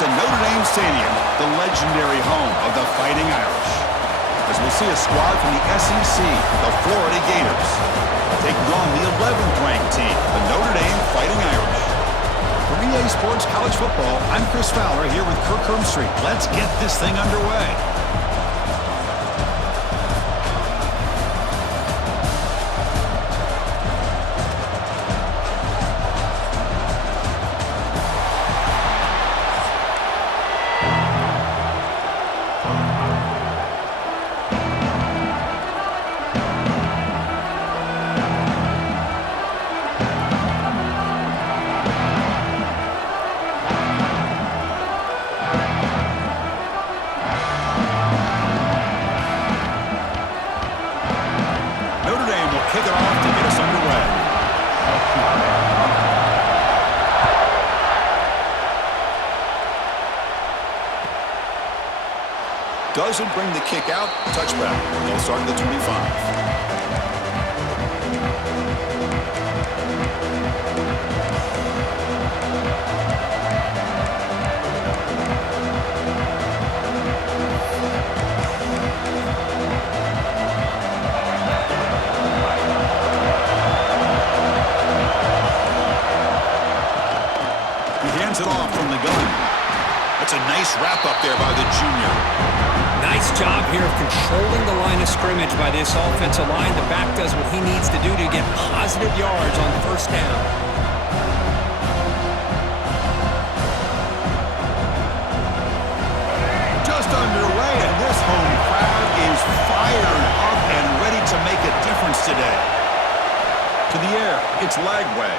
to Notre Dame Stadium, the legendary home of the Fighting Irish. As we'll see a squad from the SEC, the Florida Gators, taking on the 11th ranked team, the Notre Dame Fighting Irish. For EA Sports College Football, I'm Chris Fowler here with Kirk Herbstreit. Let's get this thing underway. Kick it off to get us underway. Doesn't bring the kick out. Touchback. They'll start at the 25. It off from the gun. That's a nice wrap up there by the junior. Nice job here of controlling the line of scrimmage by this offensive line. The back does what he needs to do to get positive yards on first down. Just underway, and this home crowd is fired up and ready to make a difference today. To the air, it's Lagway.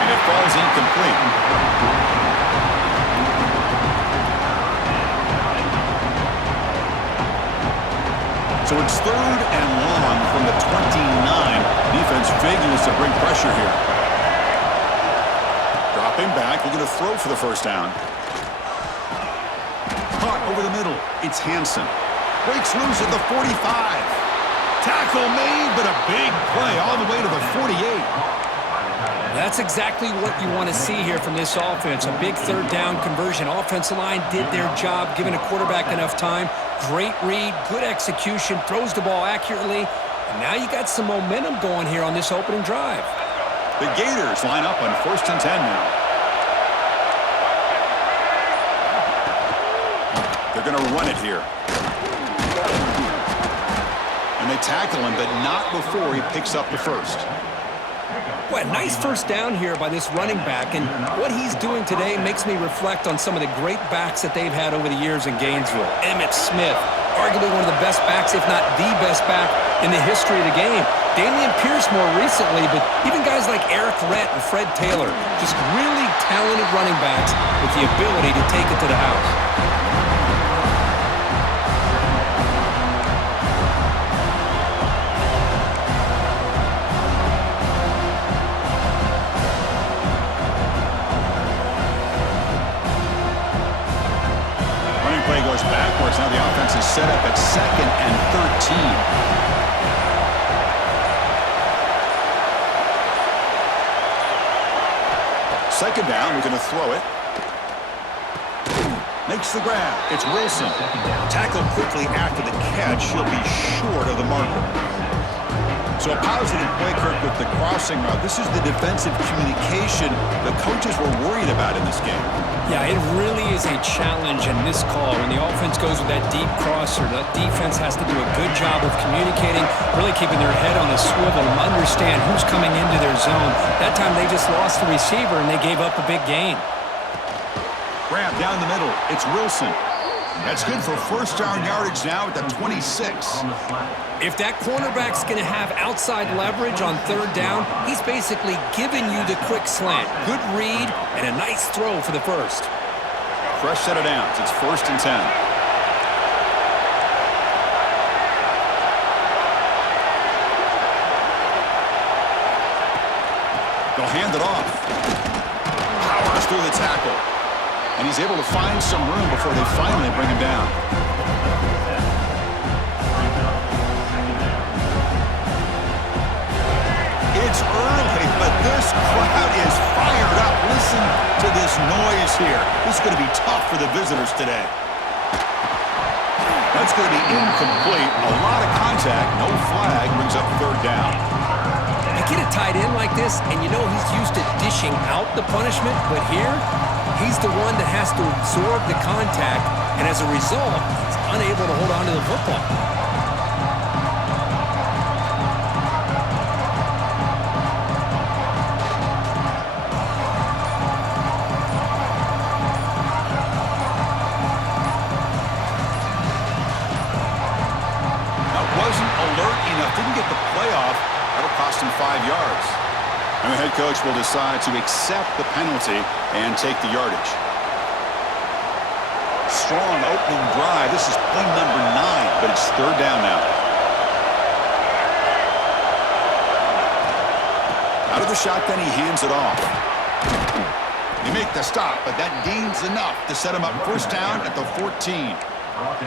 And it falls incomplete. So it's 3rd and long from the 29. Defense vigorous to bring pressure here. Dropping back, looking to throw for the first down. Caught over the middle. It's Hansen. Breaks loose at the 45. Tackle made, but a big play all the way to the 48. That's exactly what you want to see here from this offense. A big third down conversion. Offensive line did their job, giving a quarterback enough time. Great read, good execution, throws the ball accurately. And now you got some momentum going here on this opening drive. The Gators line up on 1st and 10 now. They're going to run it here. And they tackle him, but not before he picks up the first. Well, nice first down here by this running back, and what he's doing today makes me reflect on some of the great backs that they've had over the years in Gainesville. Emmitt Smith, arguably one of the best backs, if not the best back in the history of the game. Damian Pierce more recently, but even guys like Eric Rett and Fred Taylor, just really talented running backs with the ability to take it to the house. Play goes backwards. Now the offense is set up at 2nd and 13. Second down, we're going to throw it. Makes the grab. It's Wilson. Tackled quickly after the catch. He'll be short of the marker. So a positive play, Kirk, with the crossing route. This is the defensive communication the coaches were worried about in this game. Yeah, it really is a challenge in this call. When the offense goes with that deep crosser, that defense has to do a good job of communicating, really keeping their head on a swivel and understand who's coming into their zone. That time they just lost the receiver and they gave up a big gain. Grab down the middle. It's Wilson. That's good for first down yardage now at the 26. If that cornerback's going to have outside leverage on third down, he's basically giving you the quick slant. Good read and a nice throw for the first. Fresh set of downs. It's 1st and 10. They'll hand it off. Powers through the tackle. And he's able to find some room before they finally bring him down. It's early, but this crowd is fired up. Listen listen to this noise here. This is going to be tough for the visitors today. That's going to be incomplete. A lot of contact. No flag. Brings up third down. You get a tight end like this, and you know he's used to dishing out the punishment, but here, he's the one that has to absorb the contact, and as a result, he's unable to hold on to the football. Didn't get the playoff. That'll cost him 5 yards. And the head coach will decide to accept the penalty and take the yardage. Strong opening drive. This is play number 9, but it's third down now. Out of the shotgun, he hands it off. They make the stop, but that gains enough to set him up first down at the 14.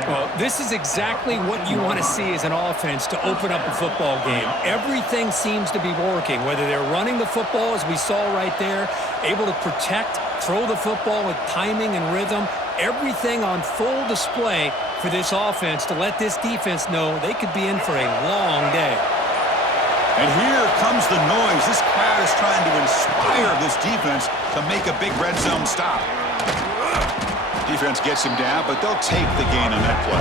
Well, this is exactly what you want to see as an offense to open up a football game. Everything seems to be working, whether they're running the football, as we saw right there, able to protect, throw the football with timing and rhythm, everything on full display for this offense to let this defense know they could be in for a long day. And here comes the noise. This crowd is trying to inspire this defense to make a big red zone stop. Defense gets him down, but they'll take the gain on that play.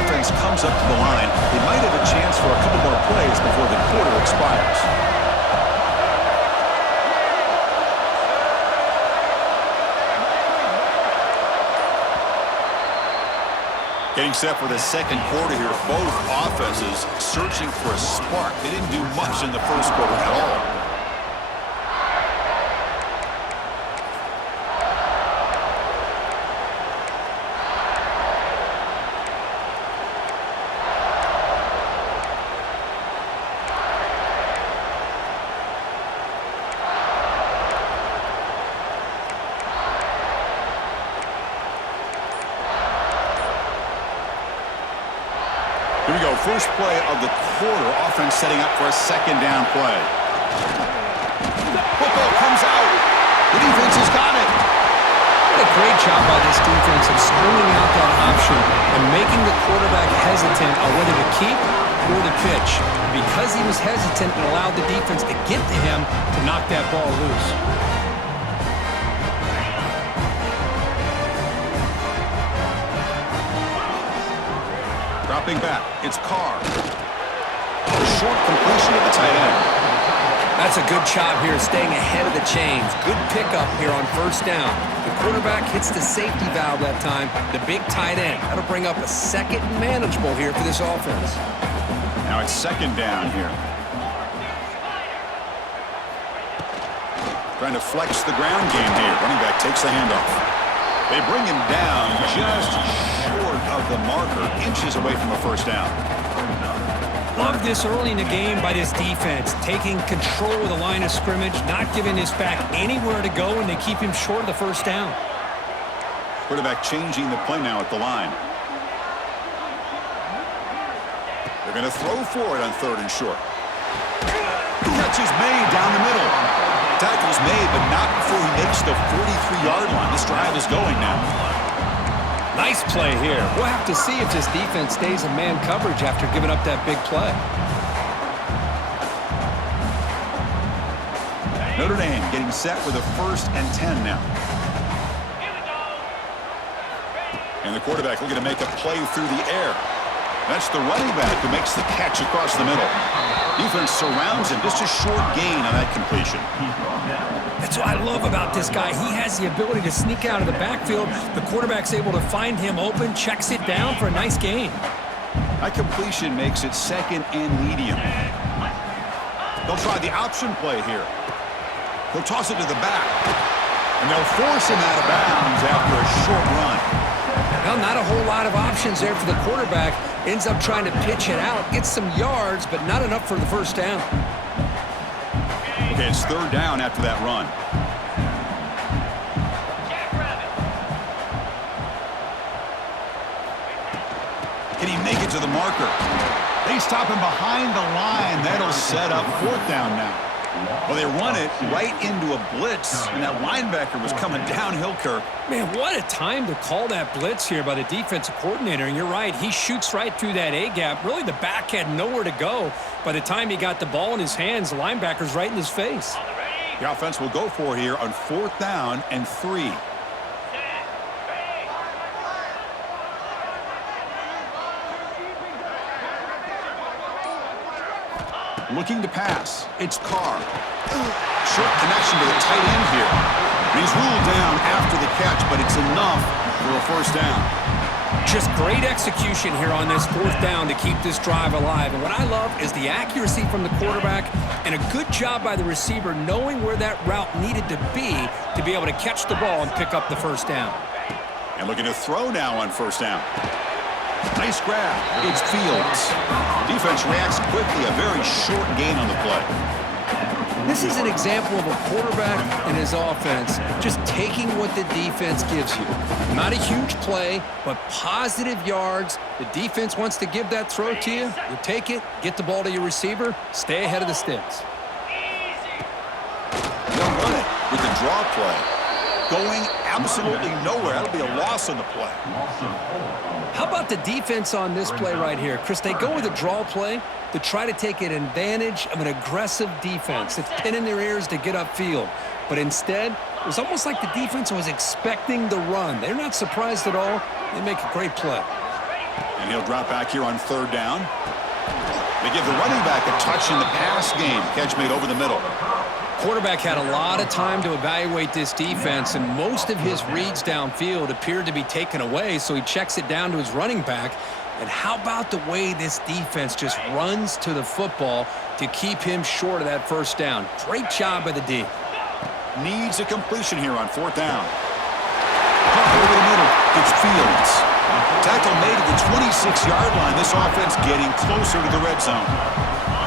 Offense comes up to the line. They might have a chance for a couple more plays before the quarter expires. Getting set for the second quarter here. Both offenses searching for a spark. They didn't do much in the first quarter at all. Here we go, first play of the quarter. Offense setting up for a second down play. Football comes out. The defense has got it. What a great job by this defense of screwing out that option and making the quarterback hesitant on whether to keep or to pitch. Because he was hesitant, it allowed the defense to get to him to knock that ball loose. Dropping back, it's Carr. A short completion of the tight end. That's a good job here, staying ahead of the chains. Good pickup here on first down. The quarterback hits the safety valve that time, the big tight end. That'll bring up a second and manageable here for this offense. Now it's second down here. Trying to flex the ground game here. Running back takes the handoff. They bring him down just short of the marker, inches away from a first down. Love this early in the game by this defense, taking control of the line of scrimmage, not giving this back anywhere to go, and they keep him short of the first down. Quarterback changing the play now at the line. They're going to throw for it on third and short. Catch is made down the middle. Tackle's made, but not before he makes the 43-yard line. This drive is going now. Nice play here. We'll have to see if this defense stays in man coverage after giving up that big play. Notre Dame getting set with a 1st and 10 now. And the quarterback looking to make a play through the air. That's the running back who makes the catch across the middle. Defense surrounds him. Just a short gain on that completion. That's what I love about this guy. He has the ability to sneak out of the backfield. The quarterback's able to find him open, checks it down for a nice gain. That completion makes it second and medium. They'll try the option play here. He'll toss it to the back. And they'll force him out of bounds after a short run. Well, not a whole lot of options there for the quarterback. Ends up trying to pitch it out, gets some yards, but not enough for the first down. Okay, it's third down after that run. Can he make it to the marker? They stop him behind the line. That'll set up 4th down now. Well, they run it right into a blitz, and that linebacker was coming downhill, Kirk. Man, what a time to call that blitz here by the defensive coordinator. And you're right, he shoots right through that A-gap. Really, the back had nowhere to go. By the time he got the ball in his hands, the linebacker's right in his face. The offense will go for it here on 4th down and 3. Looking to pass. It's Carr. Short connection to the tight end here. And he's ruled down after the catch, but it's enough for a 1st down. Just great execution here on this 4th down to keep this drive alive. And what I love is the accuracy from the quarterback and a good job by the receiver knowing where that route needed to be able to catch the ball and pick up the 1st down. And looking to throw now on 1st down. Nice grab. It's Fields. Defense reacts quickly. A very short gain on the play. This is an example of a quarterback and his offense just taking what the defense gives you. Not a huge play, but positive yards. The defense wants to give that throw to you. You take it, get the ball to your receiver, stay ahead of the sticks. They'll run it with the draw play. Going absolutely nowhere. That'll be a loss on the play. How about the defense on this play right here? Chris, they go with a draw play to try to take an advantage of an aggressive defense that's pinning their ears to get upfield. But instead, it was almost like the defense was expecting the run. They're not surprised at all. They make a great play. And he'll drop back here on 3rd down. They give the running back a touch in the pass game. Catch made over the middle. Quarterback had a lot of time to evaluate this defense, and most of his reads downfield appeared to be taken away, so he checks it down to his running back. And how about the way this defense just runs to the football to keep him short of that 1st down? Great job by the D. Needs a completion here on 4th down. Over the middle, it's Fields. Tackle made at the 26-yard line. This offense getting closer to the red zone.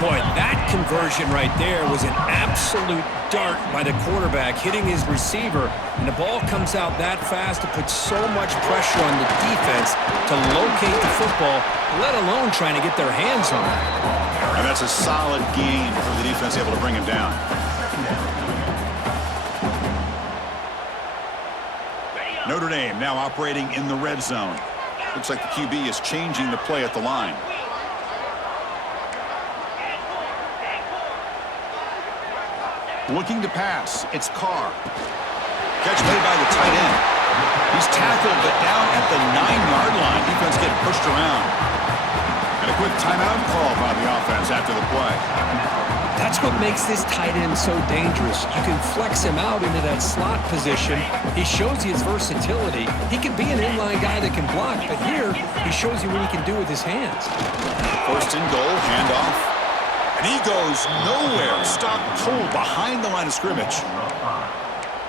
Boy, that conversion right there was an absolute dart by the quarterback, hitting his receiver, and the ball comes out that fast to put so much pressure on the defense to locate the football, let alone trying to get their hands on it. And that's a solid gain for the defense able to bring him down. Notre Dame now operating in the red zone. Looks like the QB is changing the play at the line. Looking to pass. It's Carr. Catch made by the tight end. He's tackled, but down at the 9-yard line. Defense getting pushed around. And a quick timeout call by the offense after the play. That's what makes this tight end so dangerous. You can flex him out into that slot position. He shows you his versatility. He can be an inline guy that can block, but here he shows you what he can do with his hands. 1st and goal, handoff. And he goes nowhere. Stopped cold behind the line of scrimmage.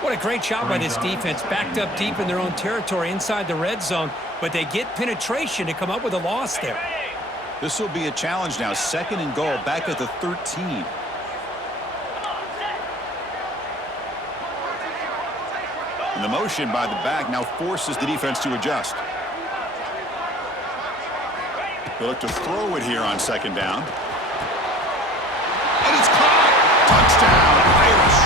What a great job by this defense. Backed up deep in their own territory inside the red zone, but they get penetration to come up with a loss there. This will be a challenge now. 2nd and goal, back at the 13. And the motion by the back now forces the defense to adjust. They look to throw it here on 2nd down. And it's caught! Touchdown, Irish!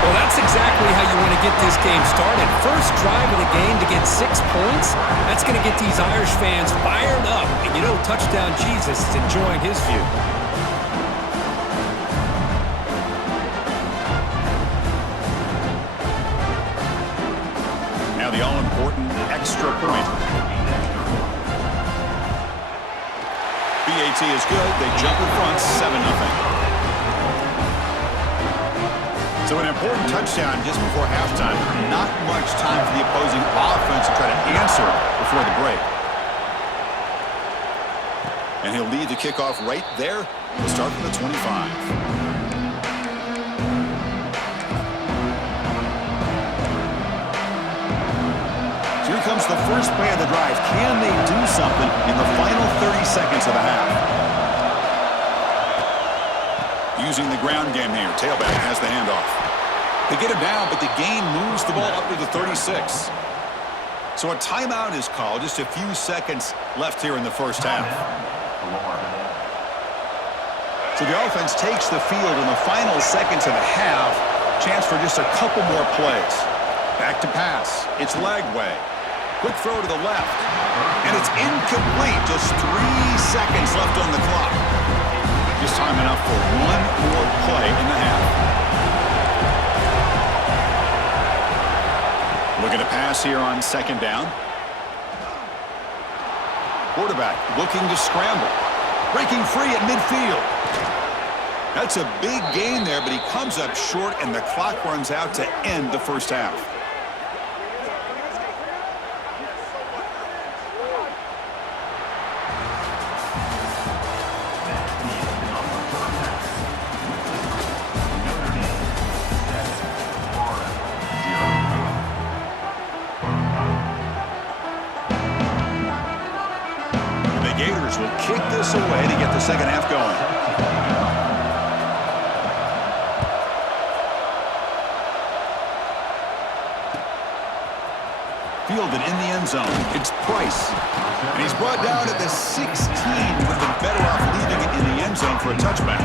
Well, that's exactly how you want to get this game started. First drive of the game to get 6 points. That's going to get these Irish fans fired up. And you know, Touchdown Jesus is enjoying his view. Now the all-important extra point. BAT is good. They jump in front, 7-0. So an important touchdown just before halftime. Not much time for the opposing offense to try to answer before the break. And he'll lead the kickoff right there. We'll start from the 25. So here comes the first play of the drive. Can they do something in the final 30 seconds of the half? Using the ground game here. Tailback has the handoff. They get him down, but the gain moves the ball up to the 36. So a timeout is called. Just a few seconds left here in the first half. So the offense takes the field in the final seconds of the half. Chance for just a couple more plays. Back to pass. It's Lagway. Quick throw to the left. And it's incomplete. Just 3 seconds left on the clock. Just time enough for one more play in the half. Looking to pass here on second down. Quarterback looking to scramble. Breaking free at midfield. That's a big gain there, but he comes up short, and the clock runs out to end the first half. The Gators will kick this away to get the second half going. Fielded in the end zone. It's Price. And he's brought down at the 16. Would have been better off leaving it in the end zone for a touchback.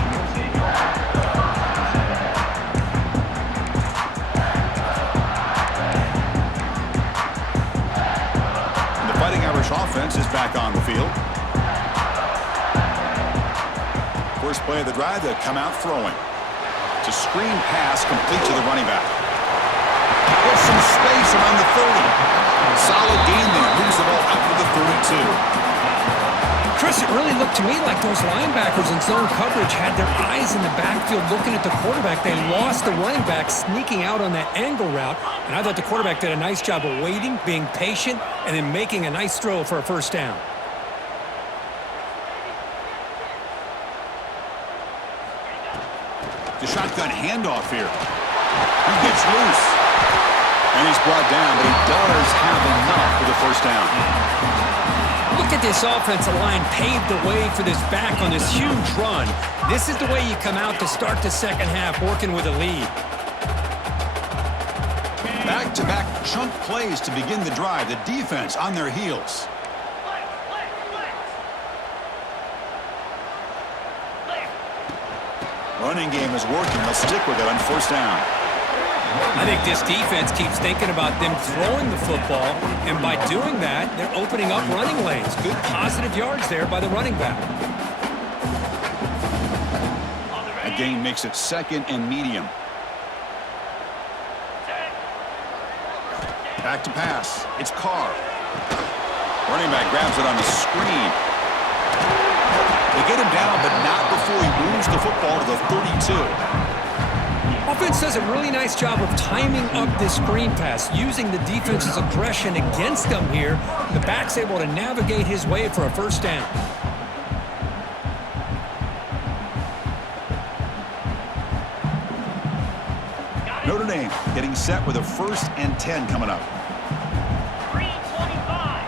And the Fighting Irish offense is back on the field. First play of the drive, they come out throwing. It's a screen pass complete to the running back. Gets some space around the 30. Solid gain there. Moves the ball up to the 32. Chris, it really looked to me like those linebackers in zone coverage had their eyes in the backfield looking at the quarterback. They lost the running back sneaking out on that angle route. And I thought the quarterback did a nice job of waiting, being patient, and then making a nice throw for a first down. The shotgun handoff here. He gets loose. And he's brought down, but he does have enough for the first down. Look at this offensive line paved the way for this back on this huge run. This is the way you come out to start the second half, working with a lead. Back-to-back chunk plays to begin the drive. The defense on their heels. Running game is working. They'll stick with it on first down. I think this defense keeps thinking about them throwing the football, and by doing that, they're opening up running lanes. Good positive yards there by the running back. That gain makes it second and medium. Back to pass. It's Carr. Running back grabs it on the screen. They get him down, but not before he moves the football to the 32. Offense does a really nice job of timing up this screen pass, using the defense's aggression against them here. The back's able to navigate his way for a first down. Notre Dame getting set with a 1st and 10 coming up. 3:25.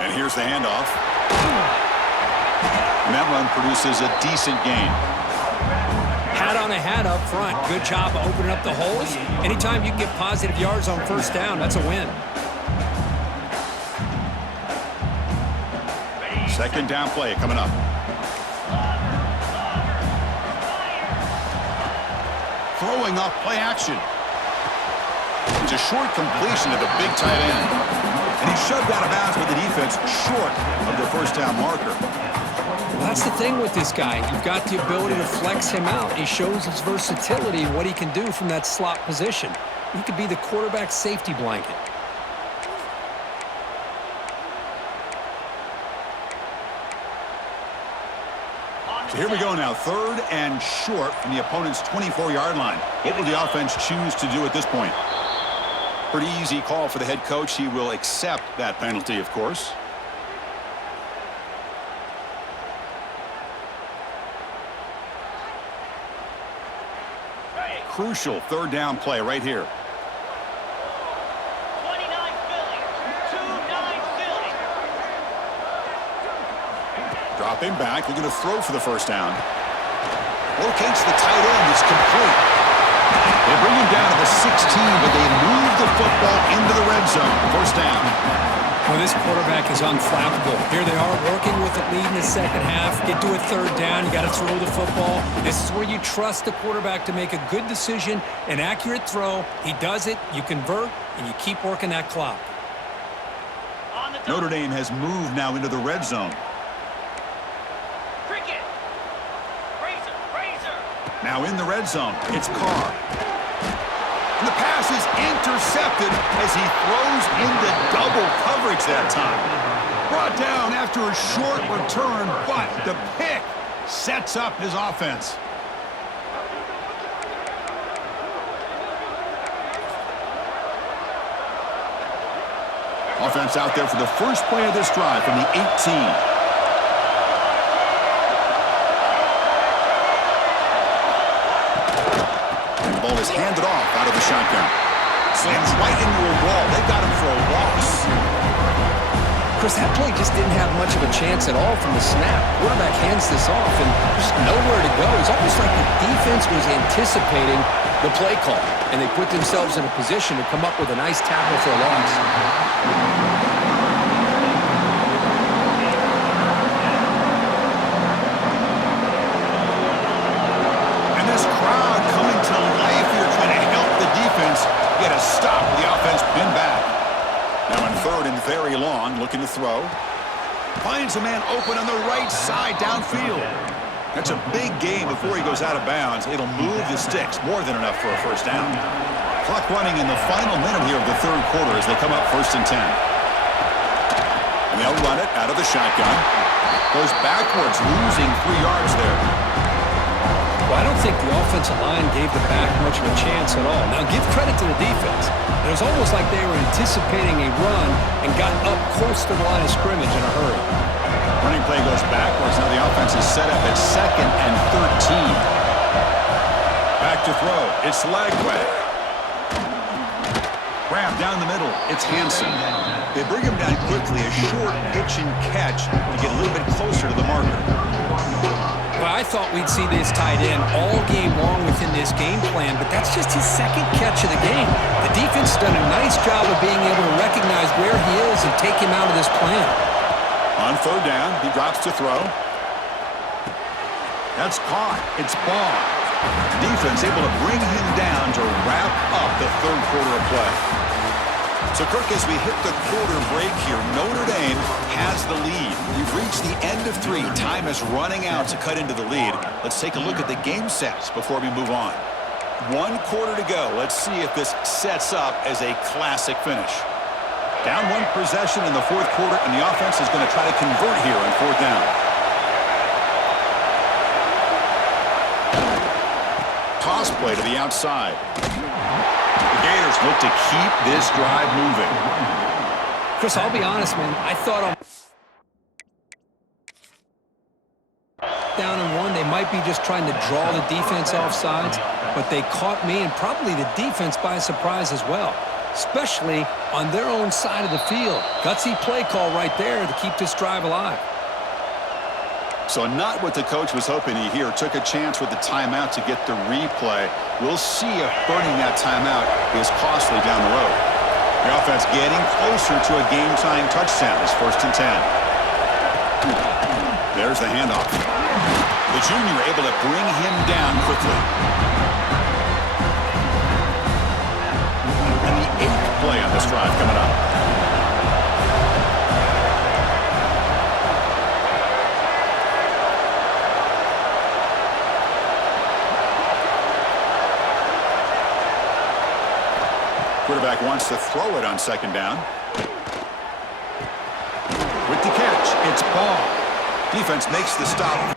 And here's the handoff. And that run produces a decent gain. Hat on a hat up front. Good job of opening up the holes. Anytime you can get positive yards on first down, that's a win. Second down play coming up. Throwing off play action. It's a short completion to the big tight end. And he shoved out of bounds with the defense short of the first down marker. Well, that's the thing with this guy. You've got the ability to flex him out. He shows his versatility and what he can do from that slot position. He could be the quarterback's safety blanket. So here we go now, 3rd and short from the opponent's 24-yard line. What will the offense choose to do at this point? Pretty easy call for the head coach. He will accept that penalty, of course. Crucial 3rd down play right here. 29 Philly. 2-9 Philly. Dropping back, looking to throw for the first down. Locates the tight end. It's complete. They bring him down to the 16, but they move the football into the red zone. First down. Well, this quarterback is unflappable. Here they are working with the lead in the second half. Get to a third down. You got to throw the football. This is where you trust the quarterback to make a good decision, an accurate throw. He does it, you convert, and you keep working that clock. On the Notre Dame has moved now into the red zone. cricket. Razor. Now in the red zone, it's Carr. And the pass is intercepted as he throws into double coverage that time. Brought down after a short return, but the pick sets up his offense. Offense out there for the first play of this drive from the 18. Ball is handed off out of the shotgun. Slams right into a wall. They got him for a loss. Chris, that play just didn't have much of a chance at all from the snap. Quarterback hands this off, and there's nowhere to go. It's almost like the defense was anticipating the play call, and they put themselves in a position to come up with a nice tackle for a loss. And this crowd coming to life here trying to help the defense get a stop with the offense pinned back. Now in third and very long, looking to throw. Finds a man open on the right side downfield. That's a big gain before he goes out of bounds. It'll move the sticks, more than enough for a first down. Clock running in the final minute here of the third quarter as they come up 1st and 10. And they'll run it out of the shotgun. Goes backwards, losing 3 yards there. Well, I don't think the offensive line gave the back much of a chance at all. Now, give credit to the defense. It was almost like they were anticipating a run and got up close to the line of scrimmage in a hurry. Running play goes backwards. Now the offense is set up at 2nd and 13. Back to throw. It's Lagway. Grab down the middle. It's Hansen. They bring him down quickly. A short pitch and catch to get a little bit closer to the marker. Well, I thought we'd see this tight end all game long within this game plan, but that's just his second catch of the game. The defense has done a nice job of being able to recognize where he is and take him out of this plan. On third down, he drops to throw. That's caught. It's Ball. Defense able to bring him down to wrap up the third quarter of play. So, Kirk, as we hit the quarter break here, Notre Dame has the lead. We've reached the end of 3. Time is running out to cut into the lead. Let's take a look at the game sets before we move on. 1 quarter to go. Let's see if this sets up as a classic finish. Down 1 possession in the 4th quarter, and the offense is going to try to convert here on 4th down. Toss play to the outside. The Gators look to keep this drive moving. Chris, I'll be honest, man. I thought on down and 1, they might be just trying to draw the defense off sides, but they caught me and probably the defense by surprise as well, especially on their own side of the field. Gutsy play call right there to keep this drive alive. So not what the coach was hoping to hear. Took a chance with the timeout to get the replay. We'll see if burning that timeout is costly down the road. The offense getting closer to a game-tying touchdown. It's 1st and 10. There's the handoff. The junior able to bring him down quickly. And the 8th play on this drive coming up. Quarterback wants to throw it on 2nd down. With the catch, it's Ball. Defense makes the stop.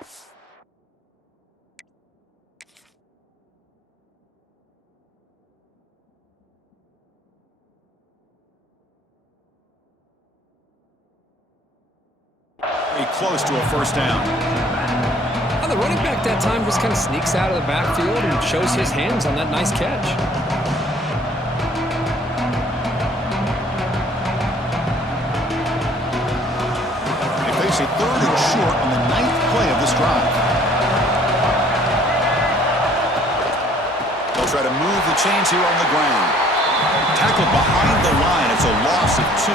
Close to a 1st down. Well, the running back that time just kind of sneaks out of the backfield and shows his hands on that nice catch. They face a 3rd and short on the 9th play of this drive. The They'll try to move the chains here on the ground. Tackled behind the line. It's a loss of 2.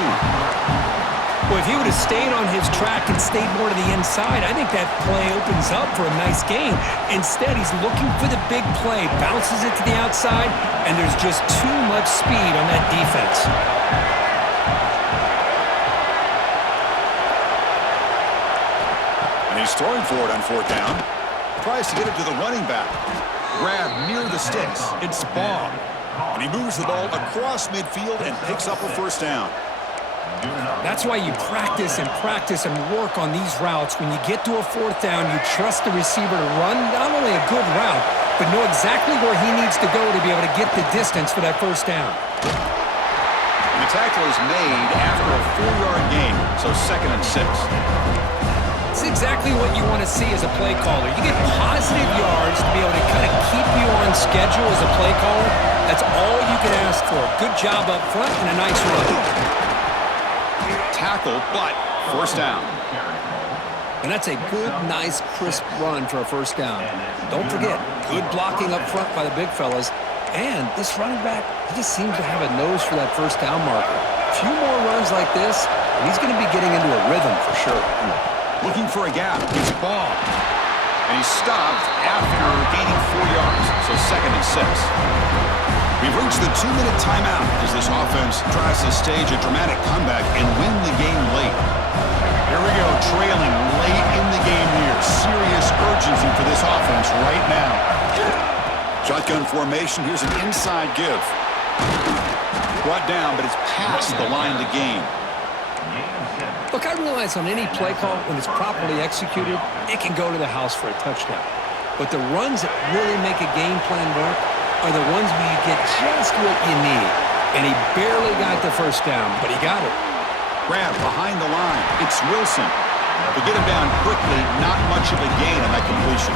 Well, if he would have stayed on his track and stayed more to the inside, I think that play opens up for a nice gain. Instead, he's looking for the big play, bounces it to the outside, and there's just too much speed on that defense. And he's throwing for it on 4th down. Tries to get it to the running back. Grab near the sticks. It's Baugh. And he moves the ball across midfield and picks up a 1st down. That's why you practice and work on these routes. When you get to a 4th down, you trust the receiver to run not only a good route, but know exactly where he needs to go to be able to get the distance for that 1st down. And the tackle is made after a 4-yard gain, so 2nd and 6. It's exactly what you want to see as a play caller. You get positive yards to be able to kind of keep you on schedule as a play caller. That's all you can ask for. Good job up front and a nice run. Tackle, but 1st down. And that's a good, nice, crisp run for a 1st down. Don't forget, good blocking up front by the big fellas. And this running back, he just seems to have a nose for that 1st down marker. A few more runs like this, and he's going to be getting into a rhythm for sure. Looking for a gap. It's Baugh. And he's stopped after gaining 4 yards, so 2nd and 6. We've reached the 2-minute timeout as this offense tries to stage a dramatic comeback and win the game late. Here we go, trailing late in the game here. Serious urgency for this offense right now. Shotgun formation. Here's an inside give. Brought down, but it's past the line to gain. Look, I realize on any play call, when it's properly executed, it can go to the house for a touchdown. But the runs that really make a game plan work are the ones where you get just what you need. And he barely got the 1st down, but he got it. Grab behind the line. It's Wilson. They get him down quickly. Not much of a gain on that completion.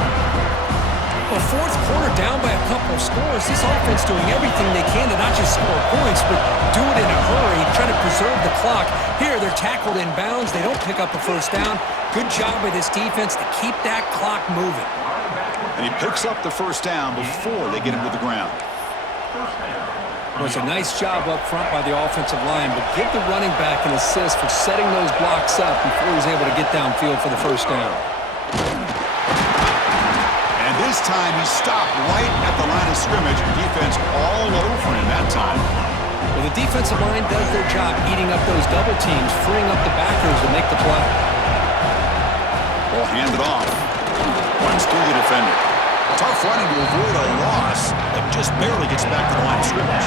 Well, 4th quarter down by a couple of scores. This offense doing everything they can to not just score points, but do it in a hurry, trying to preserve the clock. Here, they're tackled in bounds. They don't pick up a 1st down. Good job by this defense to keep that clock moving. And he picks up the 1st down before they get him to the ground. Well, it's a nice job up front by the offensive line, but give the running back an assist for setting those blocks up before he's able to get downfield for the 1st down. And this time he stopped right at the line of scrimmage. Defense all over him that time. Well, the defensive line does their job eating up those double teams, freeing up the backers to make the play. Ball handed off. Runs through the defender. Tough running to avoid a loss, but just barely gets back to the line of scrimmage.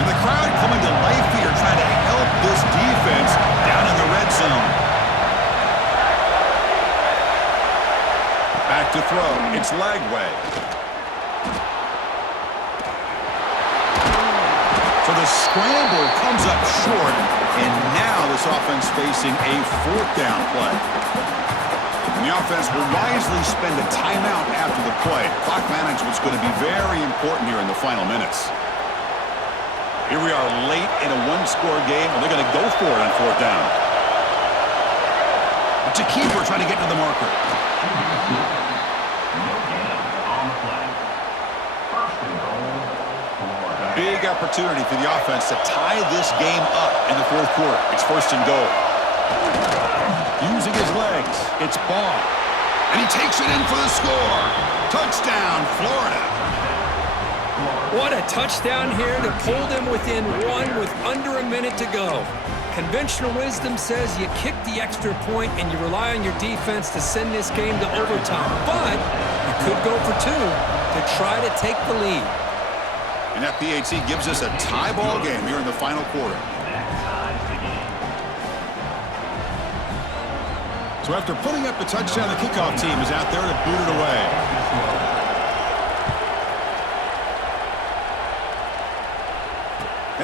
And the crowd coming to life here, trying to help this defense down in the red zone. Back to throw. It's Lagway. So the scramble comes up short, and now this offense facing a 4th down play. And the offense will wisely spend a timeout after the play. Clock management's going to be very important here in the final minutes. Here we are late in a 1-score game, and they're going to go for it on 4th down. It's a keeper trying to get to the marker. Big opportunity for the offense to tie this game up in the 4th quarter. It's 1st and goal. Using his legs, it's Baugh. And he takes it in for the score. Touchdown, Florida. What a touchdown here to pull them within 1 with under a minute to go. Conventional wisdom says you kick the extra point and you rely on your defense to send this game to overtime. But you could go for 2 to try to take the lead. And that PAT gives us a tie ball game here in the final quarter. So after putting up the touchdown, the kickoff team is out there to boot it away.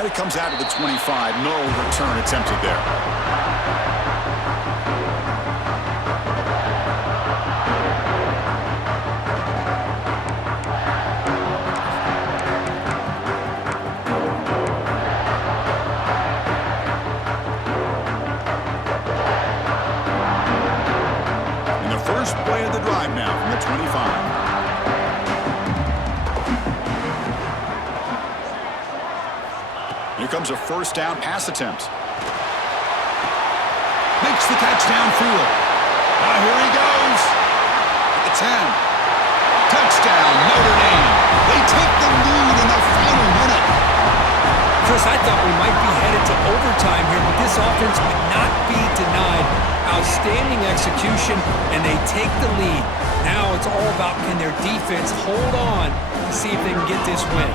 And it comes out to the 25. No return attempted there. of the drive now from the 25. Here comes a first down pass attempt. Makes the catch downfield. Here he goes. At the 10. Touchdown, Notre Dame. They take the lead in the final minute. Chris, I thought we might be headed to overtime here, but this offense would not be denied. Outstanding execution, and they take the lead. Now it's all about can their defense hold on to see if they can get this win.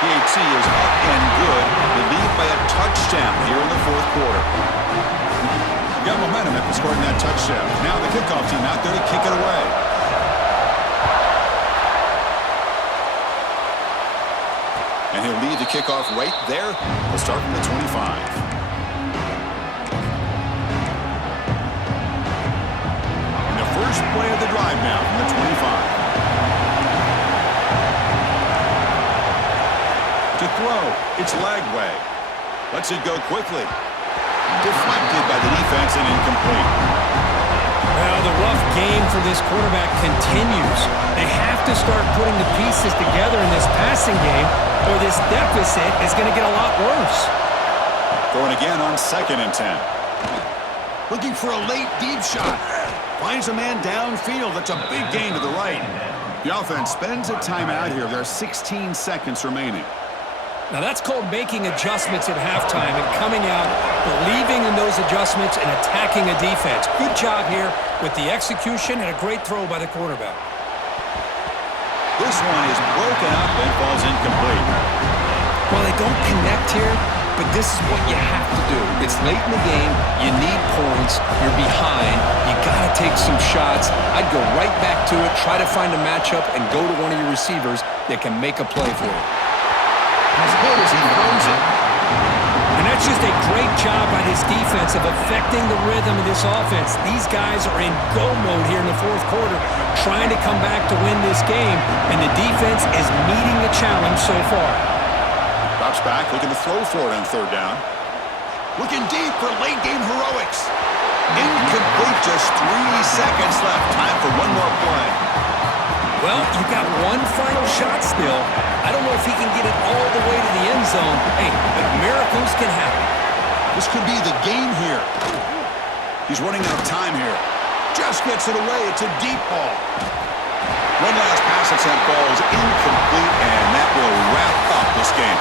PAT is up and good. The lead by a touchdown here in the fourth quarter. Got momentum after scoring that touchdown. Now the kickoff team out there to kick it away. And he'll lead the kickoff right there. We'll start from the 25. And the first play of the drive now from the 25. To throw, it's Lagway. Lets it go quickly. Deflected by the defense and incomplete. Well, the rough game for this quarterback continues. They have to start putting the pieces together in this passing game, or this deficit is going to get a lot worse. Going again on 2nd and 10. Looking for a late deep shot. Finds a man downfield. That's a big gain to the right. The offense spends a timeout here. There are 16 seconds remaining. Now that's called making adjustments at halftime and coming out, believing in those adjustments and attacking a defense. Good job here with the execution and a great throw by the quarterback. This one is broken up and falls incomplete. Well, they don't connect here, but this is what you have to do. It's late in the game. You need points. You're behind. You got to take some shots. I'd go right back to it, try to find a matchup, and go to one of your receivers that can make a play for you. As good as he throws it. And that's just a great job by his defense of affecting the rhythm of this offense. These guys are in go mode here in the fourth quarter, trying to come back to win this game, and the defense is meeting the challenge so far. Drops back, looking to throw for it on 3rd down. Looking deep for late game heroics. Incomplete, just 3 seconds left. Time for one more play. Well, you got one final shot still. I don't know if he can get it all the way to the end zone. Hey, but miracles can happen. This could be the game here. He's running out of time here. Just gets it away. It's a deep ball. One last pass attempt ball is incomplete, and that will wrap up this game.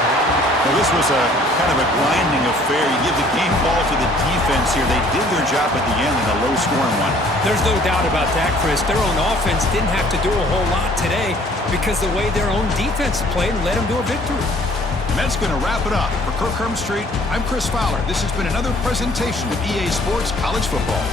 Well, this was a kind of a grinding affair. You give the game ball to the defense here. They did their job at the end in a low-scoring one. There's no doubt about that, Chris. Their own offense didn't have to do a whole lot today because the way their own defense played led them to a victory. And that's going to wrap it up. For Kirk Street, I'm Chris Fowler. This has been another presentation of EA Sports College Football.